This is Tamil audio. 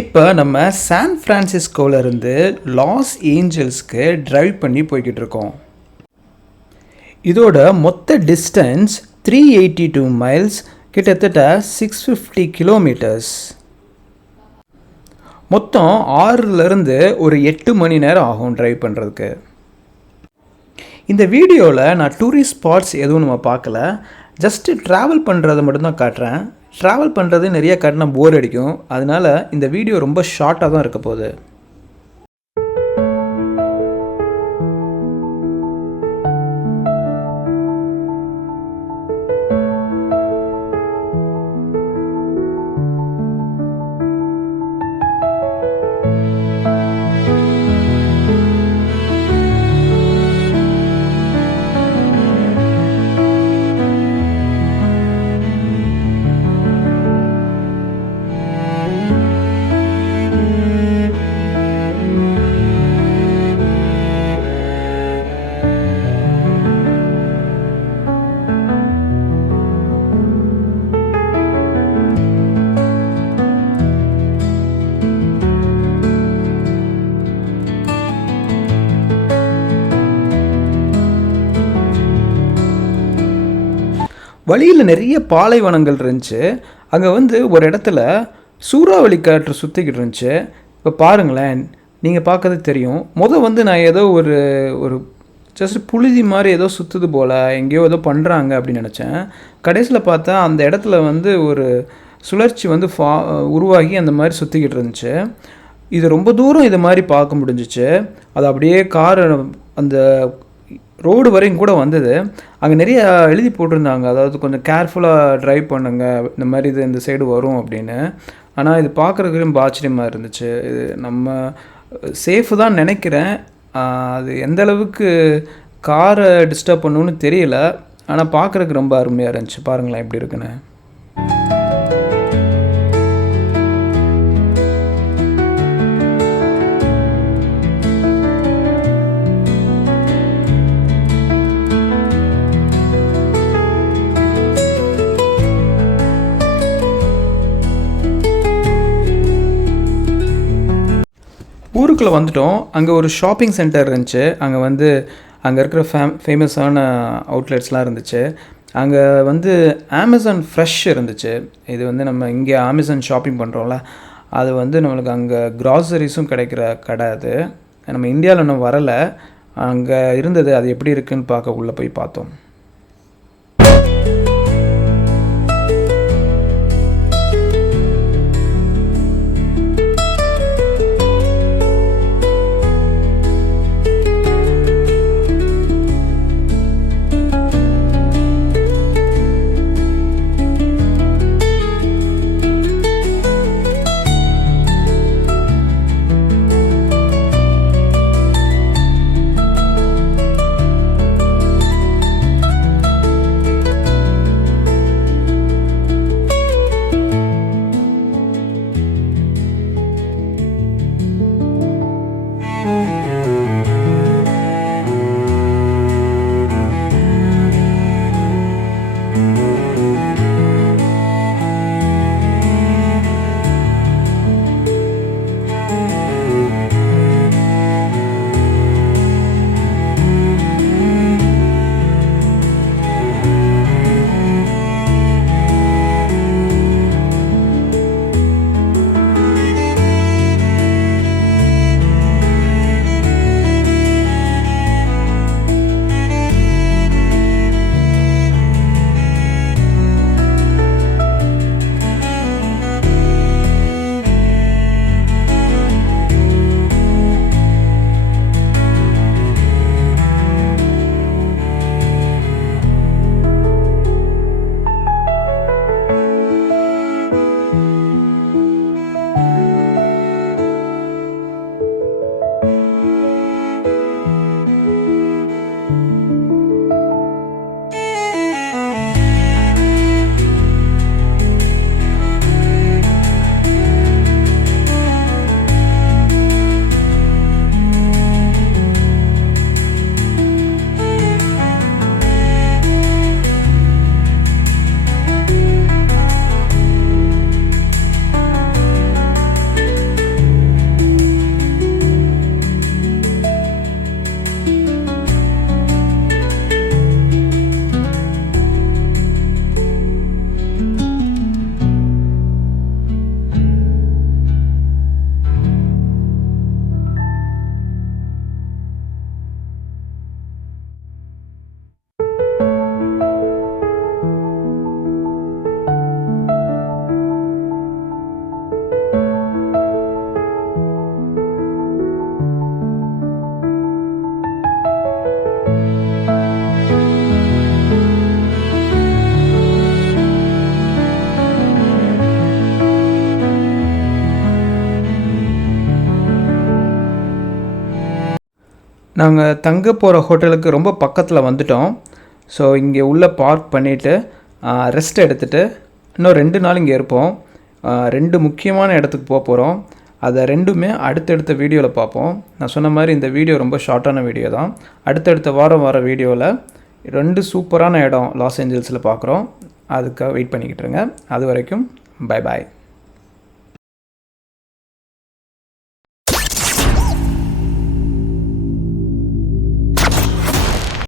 இப்போ நம்ம சான் ஃப்ரான்சிஸ்கோவிலேருந்து லாஸ் ஏஞ்சல்ஸ்க்கு டிரைவ் பண்ணி போய்கிட்டு இருக்கோம். இதோட மொத்த டிஸ்டன்ஸ் 382 மைல்ஸ், கிட்டத்தட்ட 650 கிலோமீட்டர்ஸ். மொத்தம் 6லேருந்து ஒரு 8 மணி நேரம் ஆகும் டிரைவ் பண்ணுறதுக்கு. இந்த வீடியோவில் நான் டூரிஸ்ட் ஸ்பாட்ஸ் எதுவும் நம்ம பார்க்கல, ஜஸ்ட்டு ட்ராவல் பண்ணுறதை மட்டும்தான் காட்டுறேன். ட்ராவல் பண்ணுறது நிறைய காட்டினா போர் அடிக்கும், அதனால் இந்த வீடியோ ரொம்ப ஷார்ட்டாக தான் இருக்க போகுது. வழியில் நிறைய பாலைவனங்கள் இருந்துச்சு. அங்கே ஒரு இடத்துல சூறாவளி காற்று சுற்றிக்கிட்டு இருந்துச்சு. இப்போ பாருங்களேன், நீங்கள் பார்க்கறது தெரியும். நான் ஏதோ ஒரு ஒரு ஜஸ்ட் புழுதி மாதிரி ஏதோ சுற்றுது போல், எங்கேயோ ஏதோ பண்ணுறாங்க அப்படின்னு நினச்சேன். கடைசியில் பார்த்தா அந்த இடத்துல ஒரு சுழற்சி உருவாகி அந்த மாதிரி சுற்றிக்கிட்டு இருந்துச்சு. இது ரொம்ப தூரம் இது மாதிரி பார்க்க முடிஞ்சிச்சு. அது அப்படியே கார் அந்த ரோடு வரையும் கூட வந்தது. அங்கே நிறைய எழுதி போட்டிருந்தாங்க, அதாவது கொஞ்சம் கேர்ஃபுல்லாக ட்ரைவ் பண்ணுங்க, இந்த மாதிரி இது இந்த சைடு வரும் அப்படின்னு. ஆனால் இது பார்க்குறதுக்கு ரொம்ப ஆச்சரியமாக இருந்துச்சு. இது நம்ம சேஃபு தான் நினைக்கிறேன். அது எந்த அளவுக்கு காரை டிஸ்டர்ப் பண்ணணுன்னு தெரியல, ஆனால் பார்க்குறதுக்கு ரொம்ப அருமையாக இருந்துச்சு. பாருங்களேன் எப்படி இருக்குன்னு. ஊருக்குள்ளே வந்துட்டோம். அங்கே ஒரு ஷாப்பிங் சென்டர் இருந்துச்சு. அங்கே இருக்கிற ஃபேமஸான அவுட்லெட்ஸ்லாம் இருந்துச்சு. அங்கே அமேசான் ஃப்ரெஷ் இருந்துச்சு. இது நம்ம இங்கே அமேசான் ஷாப்பிங் பண்ணுறோம்ல, அது நம்மளுக்கு அங்கே க்ராசரிஸும் கிடைக்கிற கடை. அது நம்ம இந்தியாவில் இன்னும் வரலை, அங்கே இருந்தது. அது எப்படி இருக்குதுன்னு பார்க்க உள்ளே போய் பார்த்தோம். நாங்கள் தங்க போகிற ஹோட்டலுக்கு ரொம்ப பக்கத்தில் வந்துட்டோம். ஸோ இங்கே உள்ளே பார்க் பண்ணிவிட்டு ரெஸ்ட் எடுத்துகிட்டு இன்னும் 2 நாள் இங்கே இருப்போம். 2 முக்கியமான இடத்துக்கு போகிறோம். அதை ரெண்டுமே அடுத்தடுத்த வீடியோவில் பார்ப்போம். நான் சொன்ன மாதிரி இந்த வீடியோ ரொம்ப ஷார்ட்டான வீடியோ தான். அடுத்தடுத்த வாரம் வர வீடியோவில் 2 சூப்பரான இடம் லாஸ் ஏஞ்சல்ஸில் பார்க்குறோம். அதுக்காக வெயிட் பண்ணிக்கிட்டு இருங்க. அது வரைக்கும் பை பாய்.